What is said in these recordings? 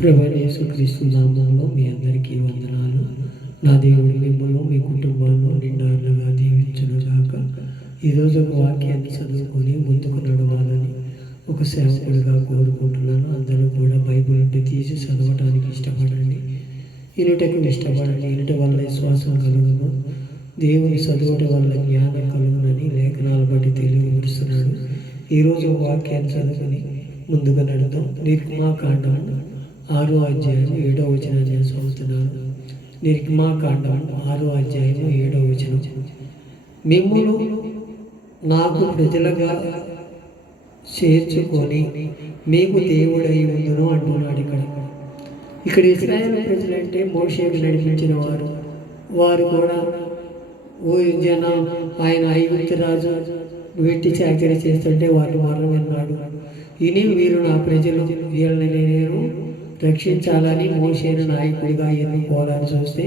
ప్రభువైన యేసుక్రీస్తు నామములో మీ అందరికీ వందనాలు. నా దేవుడు మిమ్మల్ని మీ కుటుంబాల్లో నిండారుగా దీవించునుగాక. ఈరోజు ఒక వాక్యాన్ని చదువుకొని ముందుకు నడవాలని ఒక సేవకుడిగా కోరుకుంటున్నాను. అందరూ కూడా బైబిల్ తీసి చదవటానికి ఇష్టపడండి, వినుటకు ఇష్టపడండి. వినుట వల్ల విశ్వాసం కలుగును, దేవుని చదవటం వల్ల జ్ఞానం కలుగునని లేఖనాలు బట్టి తెలియపరుస్తున్నాడు. ఈరోజు వాక్యాన్ని చదువుకొని ముందుగా నడుద్దాం. నిర్గమాకాండం 6వ అధ్యాయం 7వ వచనం నేను చదువుతున్నాను. నిర్గమాకాండం 6వ అధ్యాయం 7వ వచనం. మిమ్మును నాకు ప్రజలుగా చేర్చుకొని మీకు దేవుడై ఉండును అంటున్నాడు. ఇక్కడ ఇశ్రాయేలు ప్రజలంటే మోషేకు నడిపించిన వారు కూడా ఓ జనం ఆయన ఐగుప్తు రాజు వెట్టి చాకరీ చేస్తుంటే వారు మరణం విన్నాడు. ఇని వీరు నా ప్రజలు, వీళ్ళని నేను రక్షించాలని మోషేను నాయకుడిగా ఎన్నుకోవాలని చూస్తే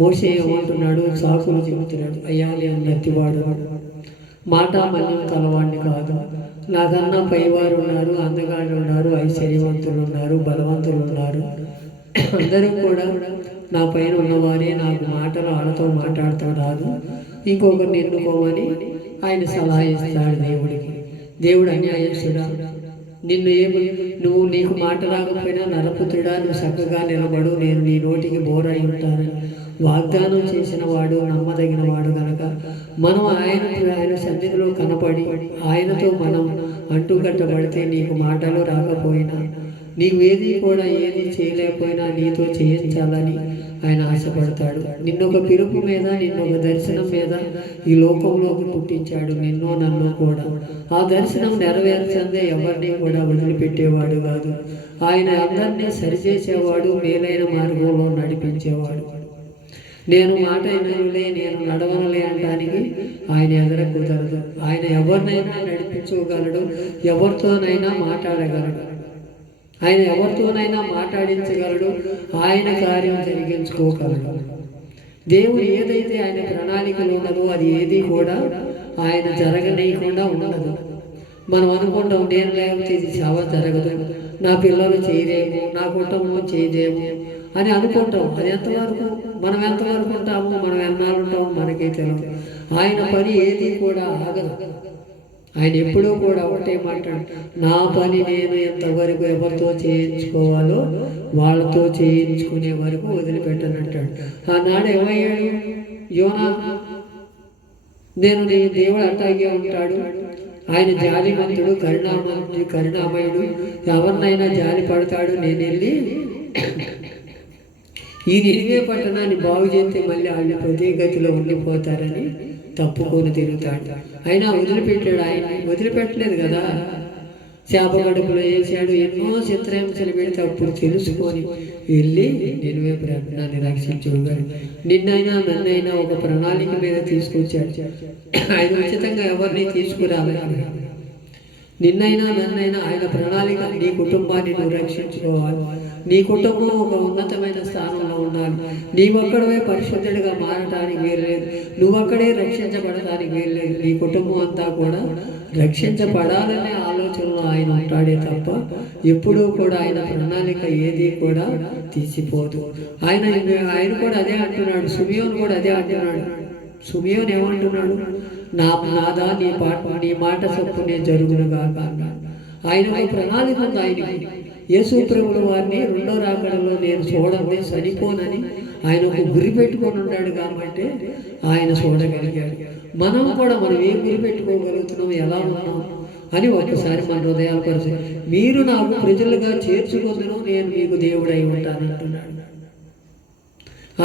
మోషే ఏమంటున్నాడు? సాకులు చెబుతున్నాడు. అయ్యా నేను నత్తివాడు, మాట మన్యం కలవాడిని కాదు, నాకన్నా పైవారు ఉన్నారు, అందగాళ్ళు ఉన్నారు, ఐశ్వర్యవంతులు ఉన్నారు, బలవంతులు ఉన్నారు, అందరూ కూడా నా పైన ఉన్నవారే, నాకు మాటలు ఆడతో మాట్లాడుతూ రాదు, ఇంకొకరిని ఎన్నుకోమని ఆయన సలహా ఇస్తాడు దేవుడికి. దేవుడు అన్యాయస్తుడా, నీకు మాట రాకపోయినా నరపుత్రుడా, నువ్వు చక్కగా నిలబడు, నేను నీ నోటికి బోరై ఉంటానని వాగ్దానం చేసిన వాడు నమ్మదగిన వాడు కనుక మనం ఆయన సన్నిధిలో కనపడి ఆయనతో మనం అంటుకట్టబడితే నీకు మాటలు రాకపోయినా, నీకు ఏది చేయలేకపోయినా నీతో చేయించాలని ఆయన ఆశపడతాడు. నిన్నొక పిలుపు మీద, నిన్నొక దర్శనం మీద ఈ లోకంలోకి పుట్టించాడు, నిన్నో నన్ను కూడా. ఆ దర్శనం నెరవేర్చందే ఎవరిని కూడా వదిలిపెట్టేవాడు కాదు. ఆయన అందరినీ సరిచేసేవాడు, మేలైన మార్గంలో నడిపించేవాడు. నేను మాట అయినలే, నేను నడవనలే అనడానికి ఆయన ఎదుర కుదరదు. ఆయన ఎవరినైనా నడిపించగలడు, ఎవరితోనైనా మాట్లాడగలడు, ఆయన ఎవరితోనైనా మాట్లాడించగలడు, ఆయన కార్యం జరిగించుకోగలడు. దేవుడు ఏదైతే ఆయన ప్రణాళికలు ఉన్నదో అది ఏది కూడా ఆయన జరగనీయకుండా ఉండదు. మనం అనుకుంటాం, నేను లేకపోతే ఇది సేవ జరగదు, నా పిల్లలు చేయలేము, నా కుటుంబం చేయలేము అని అనుకుంటాం. అది ఎంతవరకు మనం ఎంతవరకు ఉంటాము, మనం ఎన్నాళ్ళు ఉంటామో మనకే తెలియదు. ఆయన పని ఏది కూడా ఆగదు. ఆయన ఎప్పుడూ కూడా ఒకటే మాట్లాడు, నా పని నేను ఎంతవరకు ఎవరితో చేయించుకోవాలో వాళ్ళతో చేయించుకునే వరకు వదిలిపెట్టనంటాడు. ఆనాడు ఏమయ్యాడు యోనా? నేను నీ దేవుడు అట్టాగే ఉంటాడు. ఆయన జాలిమంతుడు, కరుణామయుడు, ఎవరినైనా జాలి పడతాడు. నేను వెళ్ళి ఈ నినివే పట్టణాన్ని బాగు చేస్తే మళ్ళీ వాళ్ళు ప్రతి గతిలో ఉండిపోతారని తప్పుకొని తిరుగుతాడు. అయినా వదిలిపెట్టాడు. ఆయన వదిలిపెట్టలేదు కదా, శాప గడుపులో వేసాడు, ఎన్నో చిత్రహింసలు పెడితే అప్పుడు తెలుసుకొని వెళ్ళి నినివే పట్టణాన్ని రక్షించుకోగలరు. నిన్నైనా నన్నైనా ఒక ప్రణాళిక మీద తీసుకొచ్చాడు. ఆయన ఉచితంగా ఎవరిని తీసుకురాలేదు. నిన్నైనా నన్నైనా ఆయన ప్రణాళిక, నీ కుటుంబాన్ని నువ్వు రక్షించుకోవాలి, నీ కుటుంబం ఒక ఉన్నతమైన స్థానంలో ఉండాలి, నీవొక్కడవే పరిశుద్ధుడిగా మారటానికి వీల్లేదు, నువ్వక్కడే రక్షించబడటానికి వీల్లేదు. నీ కుటుంబం అంతా కూడా రక్షించబడాలనే ఆలోచనలో ఆయన ఉంటాడే తప్ప ఎప్పుడూ కూడా ఆయన ప్రణాళిక ఏది కూడా తీసిపోదు. ఆయన కూడా అదే అంటున్నాడు. సుమియోను కూడా అదే అంటున్నాడు. సుమియోను ఏమంటున్నాడు? నాదా నీ మాట చొప్పునే జరుగునుగా అన్నాడు. ఆయన ప్రణాళిక ఉంది ఆయనకి. యేసు ప్రభువు వారిని రెండో రాకడలో నేను చూడండి చనిపోనని ఆయన ఒక గురి పెట్టుకొని ఉన్నాడు కాబట్టి ఆయన చూడగలిగాడు. మనం ఏ గురి పెట్టుకోగలుగుతున్నాం, ఎలా ఉన్నాం అని ఒక్కసారి మన హృదయాలు పరిచయం. మీరు నాకు ప్రజలుగా చేర్చుకుందును, నేను మీకు దేవుడై ఉంటానంటున్నాడు.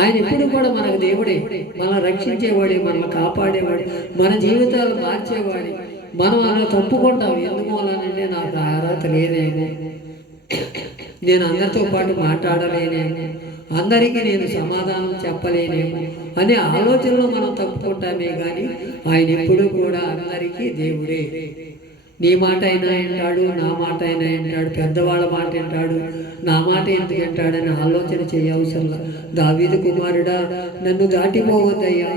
ఆయన ఎప్పుడు కూడా మనకు దేవుడే, మనం రక్షించేవాడే, మనల్ని కాపాడేవాడే, మన జీవితాలు మార్చేవాడే. మనం అలా తప్పుకుంటాం. ఎందుకు అలానంటే నాకు అర్హత లేదేమో, నేను అందరితో పాటు మాట్లాడలేనేమో, అందరికీ నేను సమాధానం చెప్పలేనేమో అనే ఆలోచనలో మనం తప్పుకుంటామే కానీ ఆయన ఎప్పుడూ కూడా అందరికీ దేవుడే. నీ మాట అయినా వింటాడు, నా మాట అయినా వింటాడు, పెద్దవాళ్ళ మాట వింటాడు, నా మాట ఎందుకు వింటాడని ఆలోచన చేయవసరంలా. దావీదు కుమారుడా, నన్ను దాటిపోవద్దయ్యా,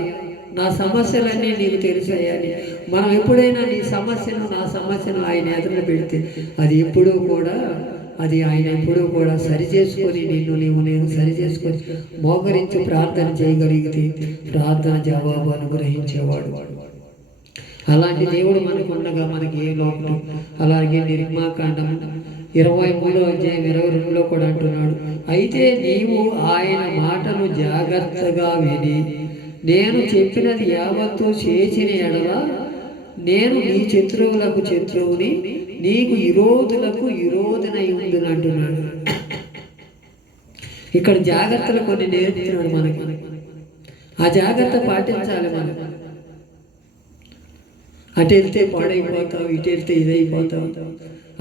నా సమస్యలన్నీ నీకు తెలుసయ్యాలి. మనం ఎప్పుడైనా నీ సమస్యను, నా సమస్యను ఆయన ఎదురు పెడితే అది ఎప్పుడూ కూడా అది ఆయన ఎప్పుడూ కూడా సరి చేసుకొని నేను సరి చేసుకొని మోకరించి ప్రార్థన చేయగలిగితే ప్రార్థన జవాబు అనుగ్రహించేవాడు. అలాంటి దేవుడు మనకు ఉండగా మనకి ఏ లోపం. అలాగే నిర్మాకాండం 23వ అధ్యాయం 22లో కూడా అంటున్నాడు, అయితే నీవు ఆయన మాటను జాగ్రత్తగా విని నేను చెప్పినది యావత్తు చేసిన ఎడల నేను నీ శత్రువులకు శత్రువుని నీకు విరోధులకు విరోధనై ఉండును అంటున్నాడు. ఇక్కడ జాగ్రత్తలు కొన్ని నేర్పుతున్నాడు మనకి. ఆ జాగ్రత్త పాటించాలి మనం. అటు వెళ్తే పాడైపోతావు, ఇటు వెళ్తే ఇదైపోతావు.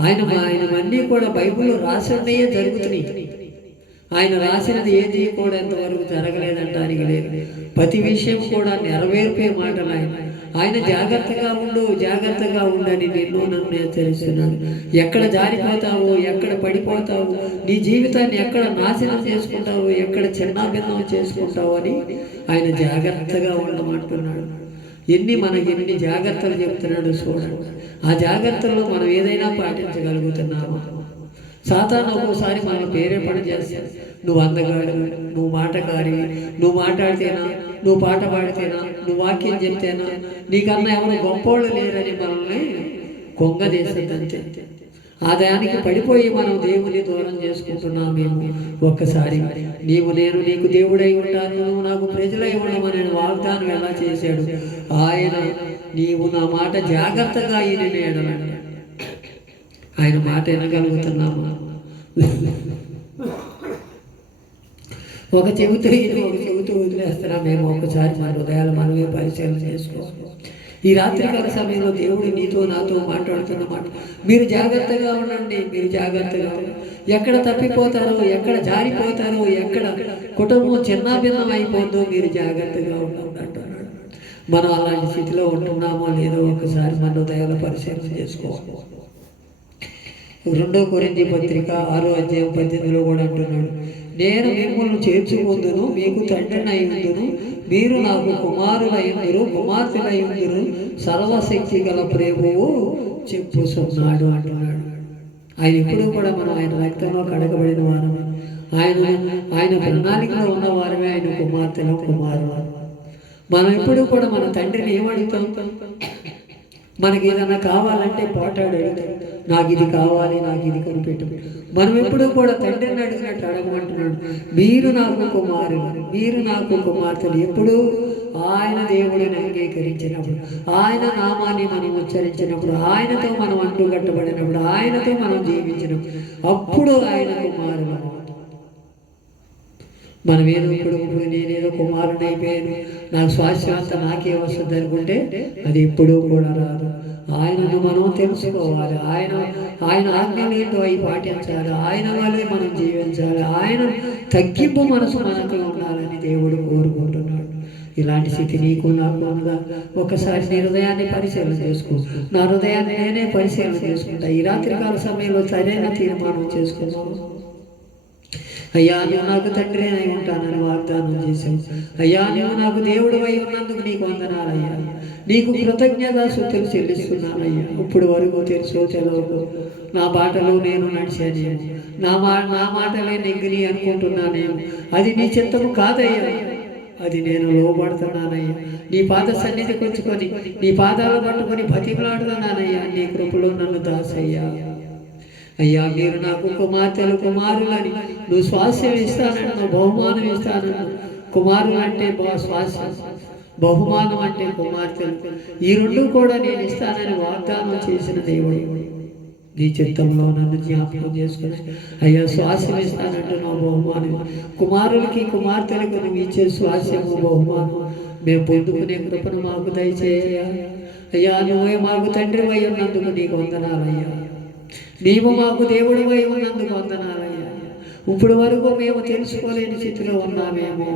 ఆయనవన్నీ కూడా బైబిల్లో రాసినయే జరుగుతున్నాయి. ఆయన రాసినది ఏది కూడా ఎంతవరకు జరగలేదంటానికి లేదు. ప్రతి విషయం కూడా నెరవేర్పే మాటలు ఆయన జాగ్రత్తగా ఉండని నిన్ను నన్ను హెచ్చరిస్తున్నాను. ఎక్కడ జారిపోతావు, ఎక్కడ పడిపోతావు, నీ జీవితాన్ని ఎక్కడ నాశనం చేసుకుంటావు, ఎక్కడ చిన్నాభిన్నం చేసుకుంటావు అని ఆయన జాగ్రత్తగా ఉండమంటున్నాడు. మనకి ఎన్ని జాగ్రత్తలు చెప్తున్నాడు చూడండి. ఆ జాగ్రత్తల్లో మనం ఏదైనా పాటించగలుగుతున్నామా? సాతాను ఒక్కోసారి మన పేరే పని చేస్తాడు. నువ్వు అందగాడు, నువ్వు మాటగాడివి, నువ్వు మాట్లాడితేనా, నువ్వు పాట పాడితేనా, నువ్వు వాక్యం చెప్తేనా, నీకన్నా ఎవరు గొప్పోళ్ళు లేరని మనల్ని కొంగదేశంతే. ఆ దానికి పడిపోయి మనం దేవుని దూరం చేసుకుంటున్నామేమో. ఒక్కసారి నేను నీకు దేవుడై ఉంటాను, నువ్వు నాకు ప్రజలై ఉండమని వాగ్దానం ఎలా చేశాడు ఆయన. నీవు నా మాట జాగ్రత్తగా ఈయన ఆయన మాట వినగలుగుతున్నామా? ఒక చెబుతూ వదిలేస్తున్నామేమో. ఒకసారి మన హృదయాలు మనమే పరిశీలన చేసుకోవాలి. ఈ రాత్రికాల సమయంలో దేవుడు నీతో నాతో మాట్లాడుతున్న మాట, మీరు జాగ్రత్తగా ఉండండి, మీరు జాగ్రత్తగా ఉండండి. ఎక్కడ తప్పిపోతారో, ఎక్కడ జారిపోతారో, ఎక్కడ కుటుంబం చిన్నాభిన్నం అయిపోతుందో మీరు జాగ్రత్తగా ఉండండి అంటున్నాడు. మనం అలాంటి స్థితిలో ఉంటున్నామో లేదో ఒకసారి మన హృదయాల పరిశీలన చేసుకోవాలి. 2 కొరింథీ పత్రిక 6వ అధ్యాయం 18లో కూడా అంటున్నాడు, నేను మిమ్మల్ని చేర్చుకుందును, మీకు తండ్రినై ఉందును, మీరు నాకు కుమారులైందురు, కుమార్తెలైందురు, సర్వశక్తి గల ప్రభువు చెప్పుచున్నాడు అంటున్నాడు. ఆయన ఎప్పుడూ కూడా మనం ఆయన రక్తంలో కడగబడిన వారమే, ఆయన ప్రణాళికలో ఉన్న వారమే, ఆయన కుమార్తెలు కుమారులు. మనం ఎప్పుడూ కూడా మన తండ్రిని ఏమడుగుతాం? మనకి ఏదైనా కావాలంటే పోటాడు, నాకు ఇది కావాలి, నాకు ఇది కొనిపెట్టు. మనం ఎప్పుడూ కూడా తండ్రిని అడిగినట్టు అడగమంటున్నాడు. మీరు నాకు కుమారులు, మీరు నాకు కుమార్తెలు. ఎప్పుడు ఆయన దేవుడిని అంగీకరించినప్పుడు, ఆయన నామాన్ని మనం ఉచ్చరించినప్పుడు, ఆయనతో మనం అంటుకట్టబడినప్పుడు, ఆయనతో మనం జీవించినప్పుడు, అప్పుడు ఆయన కుమారులు. మనం ఏదో ఇప్పుడు నేనేదో కుమారుని అయిపోయాను, నాకు స్వాస్థ్యం అంతా నాకే వస్తుంది అనుకుంటే అది ఎప్పుడూ కూడా రాదు. ఆయనను మనం తెలుసుకోవాలి. ఆయన ఆజ్ఞలు ఏంటో అవి పాటించాలి. ఆయన వల్లే మనం జీవించాలి. ఆయన తగ్గింపు మనసు మనకు ఉండాలని దేవుడు కోరుకుంటున్నాడు. ఇలాంటి స్థితి నీకు నాకు ఉన్నదా? ఒకసారి నీ హృదయాన్ని పరిశీలన చేసుకో. నా హృదయాన్ని నేనే పరిశీలన చేసుకుంటా. ఈ రాత్రికాల సమయంలో సరైన తీర్మానం చేసుకున్నాను. అయ్యా నువ్వు నాకు తండ్రి అయి ఉంటానని వాగ్దానం చేశావు. అయ్యా నువ్వు నాకు దేవుడు అయి ఉన్నందుకు నీకు వందనాలయ్యా, నీకు కృతజ్ఞతాస్తుతులు చెల్లిస్తున్నానయ్యా. ఇప్పుడు వరకు తెలుసో తెలవకు నా బాటలో నేను నడిచానేమో, నా మాటలే నెగ్గిని అనుకుంటున్నానేమో. అది నీ చిత్తము కాదయ్యా, అది నేను లోబడుతున్నానయ్యా. నీ పాద సన్నిధికి వచ్చుకొని నీ పాదాలు పట్టుకొని బతిమలాడుతున్నానయ్యా. నీ కృపలో నన్ను దాసయ్యా. అయ్యా మీరు నాకు కుమార్తెలు కుమారులని, నువ్వు స్వాస్థ్యం ఇస్తానన్నా, బహుమానం ఇస్తానన్నా. కుమారులు అంటే స్వాస్థ్యం, బహుమానం అంటే కుమార్తెలు. ఈ రెండు కూడా నేను ఇస్తానని వాగ్దానం చేసిన దేవుడు నీ చిత్తంలో నన్ను జ్ఞాపకం చేసుకుని అయ్యా స్వాస్థ్యం ఇస్తానంటున్నావు, బహుమానం. కుమారులకి కుమార్తెలకు నువ్వు ఇచ్చే స్వాస్థ్యము బహుమానం మేము పొందుకునే కృపను మాకు దయచేయ. అయ్యా నువ్వే మాకు తండ్రి అయి ఉన్నందుకు నీకు వందనాలయ్యా. నీవు మాకు దేవుడు అయి ఉన్నందుకు వందనాలయ్యా. ఇప్పుడు వరకు మేము తెలుసుకోలేని స్థితిలో ఉన్నామేమో,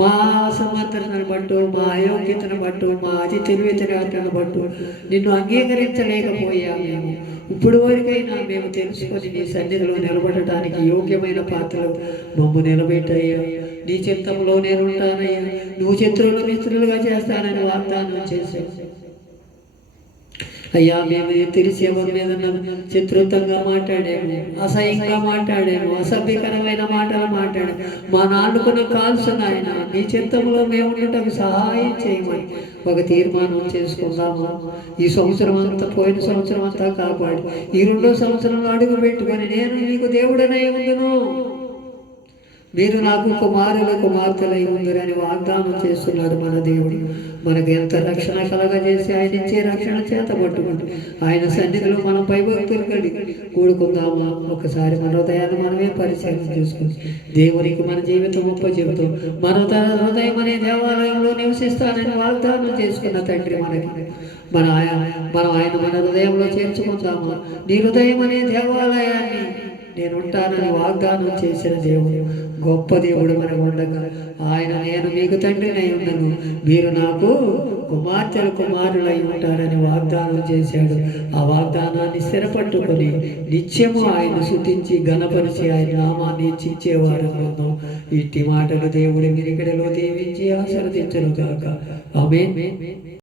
మా అసమర్థతను బట్టు, మా అయోగ్యతను బట్టు, మా అతి తెలివితేటలను బట్టు నిన్ను అంగీకరించలేకపోయామేమో. ఇప్పుడు వరకైనా మేము తెలుసుకొని నీ సన్నిధిలో నిలబడటానికి యోగ్యమైన పాత్రలు మమ్ము నిలబెట్టయ్యా. నీ చిత్తంలో నేను ఉంటానయ్యా. నువ్వు శత్రువులు మిత్రులుగా చేస్తానని వాగ్దానం చేశావు అయ్యా మేము తెలిసేవ మీద చిత్రుతంగా మాట్లాడాము, అసహ్యంగా మాట్లాడాము, అసభ్యకరమైన మాటలు మాట్లాడాము. మా నాన్నకున్న కాల్స్ నాయన నీ చిత్తంలో మేము ఉండటం సహాయం చేయమని ఒక తీర్మానం చేసుకుందామా. ఈ సంవత్సరం అంతా, పోయిన సంవత్సరం అంతా కాపాడి ఈ 2వ సంవత్సరంలో అడుగు పెట్టుకొని నేను నీకు దేవుడనై ఉండును, మీరు నాకు కుమారులు కుమార్తెలై ఉందరని వాగ్దానం చేస్తున్నాడు మన దేవుడు. మనకు ఎంత రక్షణ కలగజేసి ఆయన ఇచ్చే రక్షణ చేత పట్టుకుంటూ ఆయన సన్నిధిలో మనం భయభక్తులు కలిగి కూడుకుందామా. ఒకసారి మన హృదయాన్ని మనమే పరిశీలన చేసుకుని దేవునికి మన జీవితం చెబుతూ మన హృదయం అనే దేవాలయంలో నివసిస్తానని వాగ్దానం చేసుకున్న తండ్రి మనం ఆయన మన హృదయంలో చేర్చుకుందామా. నీ హృదయం అనే దేవాలయాన్ని నేను ఉంటానని వాగ్దానం చేసిన దేవుడు, గొప్ప దేవుడు మనకు ఉండగా ఆయన నేను మీకు తండ్రినై ఉన్నాను, మీరు నాకు కుమార్తెలు కుమారులై ఉంటారని వాగ్దానం చేశాడు. ఆ వాగ్దానాన్ని స్థిరపట్టుకొని నిత్యము ఆయన స్తుతించి ఘనపరిచి ఆయన నామాన్ని ఇచ్చేవారు ఉన్నాం. ఇట్టి మాటలు దేవుడి వినికిడిలో దీవించి ఆశీర్వదించును గాక. ఆమేన్.